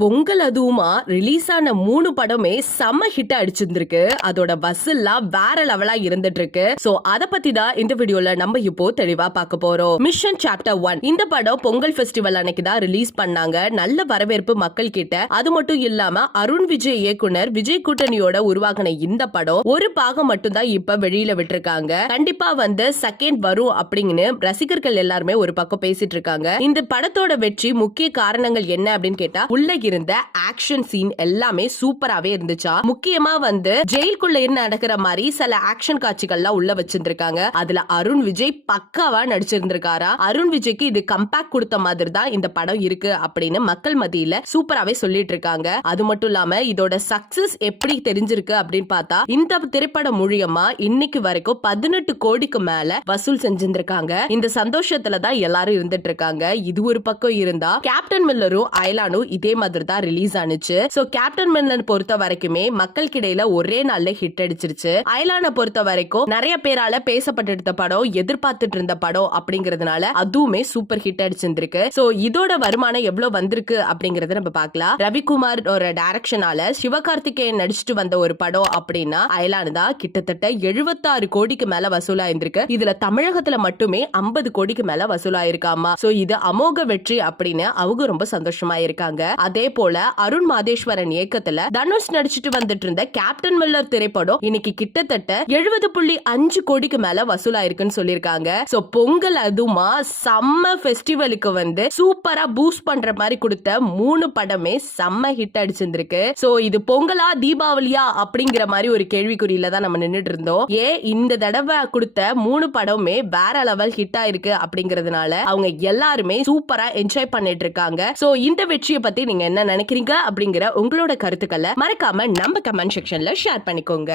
பொங்கல் அதுவுமா ரிலீஸ் ஆன 3 படமே செம்ம ஹிட் அடிச்சிருந்திருக்கு. அதோட வசூல்லாம் வேற லெவலா இருந்துட்டு இருக்கு. சோ அத பத்தி தான் இந்த வீடியோல நம்ம இப்போ தெளிவா பார்க்க போறோம். மிஷன் சாப்டர் 1 இந்த படம் பொங்கல் ஃபெஸ்டிவல் அன்னைக்கு தான் ரிலீஸ் பண்ணாங்க. நல்ல வரவேற்பு மக்கள் கிட்ட. அது மட்டும் இல்லாம அருண் விஜய் இயக்குனர் விஜய் கூட்டணியோட உருவாகின இந்த படம் ஒரு பாகம் மட்டும் தான் இப்ப வெளியில விட்டுருக்காங்க. கண்டிப்பா செகண்ட் வரும் அப்படிங்கன்னு ரசிகர்கள் எல்லாருமே ஒரு பக்கம் பேசிட்டு இருக்காங்க. இந்த படத்தோட வெற்றி முக்கிய காரணங்கள் என்ன அப்படின்னு கேட்டா உள்ள இருந்த ஆக்ஷன் சீன் எல்லாமே சூப்பராவே இருந்துச்சா. முக்கியமா ஜெயிலுக்குள்ள நடக்கிற மாதிரி சில ஆக்ஷன் காட்சிகள்லாம் உள்ள வச்சிருந்திருக்காங்க. அதுல அருண் விஜய் பக்காவா நடிச்சிருந்திருக்காரா. அருண் விஜய்க்கு இது கம்பேக் கொடுத்த மாதிரி தான் இந்த படம் இருக்கு அப்படின்னு மக்கள் மத்தியில சூப்பராவே சொல்லிட்டு இருக்காங்க. அது மட்டும் இல்லாம இதோட சக்சஸ் எப்படி தெரிஞ்சிருக்கு அப்படின்னு பார்த்தா இந்த திரைப்படம் மூலியமா இன்னைக்கு வரைக்கும் 18 கோடிக்கு மேல வசூல் செஞ்சிருக்காங்க. இந்த சந்தோஷத்துல தான் எல்லாரும் இருந்துட்டு இருக்காங்க. இது ஒரு பக்கம் இருந்தா கேப்டன் மில்லரும் அயலானும் இதே மாதிரி தான் ரிலீஸ் ஆனிச்சு. சோ கேப்டன் மில்லர் பொறுத்த வரைக்குமே மக்கள் கிடையில ஒரே நாள்ல ஹிட் அடிச்சிருச்சு. அயலான பொறுத்த வரைக்கும் நிறைய பேரால பேசப்பட்டு இருந்த படம், எதிர்பார்த்துட்டு இருந்த படம் அப்படிங்கறதுனால அதுவுமே சூப்பர் ஹிட் அடிச்சிருக்கு. சோ இதோட வருமானம் எவ்வளவு வந்திருக்கு அப்படிங்கறத நம்ம பார்க்கலாம். ரவிக்குமார் ஒரு டைரக்ஷனால சிவகார்த்திகேயன் நடிச்சிட்டு வந்த ஒரு படம் அப்படின்னா அயலான தான் கிட்டத்தட்ட 76 கோடிக்கு மேல வசூலாயிருந்திருக்கு. இதுல தமிழகத்துல மட்டுமே 50 கோடிக்கு மேல வசூலாயிருக்காமா. சோ இது அமோக வெற்றி அப்படின்னு அவங்க ரொம்ப சந்தோஷமா இருக்காங்க. அதே போல அருண் மாதேஸ்வரன் இயக்கத்துல தனுஷ் நடிச்சிட்டு வந்துட்டு இருந்த கேப்டன் மில்லர் திரைப்படம் இன்னைக்கு கிட்டத்தட்ட 70.5 கோடிக்கு மேல வசூலாயிருக்குன்னு சொல்லிருக்காங்க. சோ பொங்கல் அதுமா செம்ம ஃபெஸ்டிவலுக்கு சூப்பரா பூஸ்ட் பண்ற மாதிரி கொடுத்த 3 படமே செம்ம ஹிட் அடிச்சிருக்கு. சோ இது பொங்கலா தீபாவளியா அப்படிங்கிற மாதிரி ஒரு கேள்விக்குறியில தான் நம்ம நின்னுட்டு இருந்தோம். இந்த தடவை கொடுத்த 3 படமே வேற லெவல் ஹிட் ஆயிருக்கு அப்படிங்கறதுனால அவங்க எல்லாருமே சூப்பரா என்ஜாய் பண்ணிட்டு இருக்காங்க. சோ இந்த வெற்றியை பத்தி நீங்க என்ன நினைக்கிறீங்க அப்படிங்கிற உங்களோட கருத்துக்களை மறக்காம நம்ம கமெண்ட் செக்ஷன்ல ஷேர் பண்ணிக்கோங்க.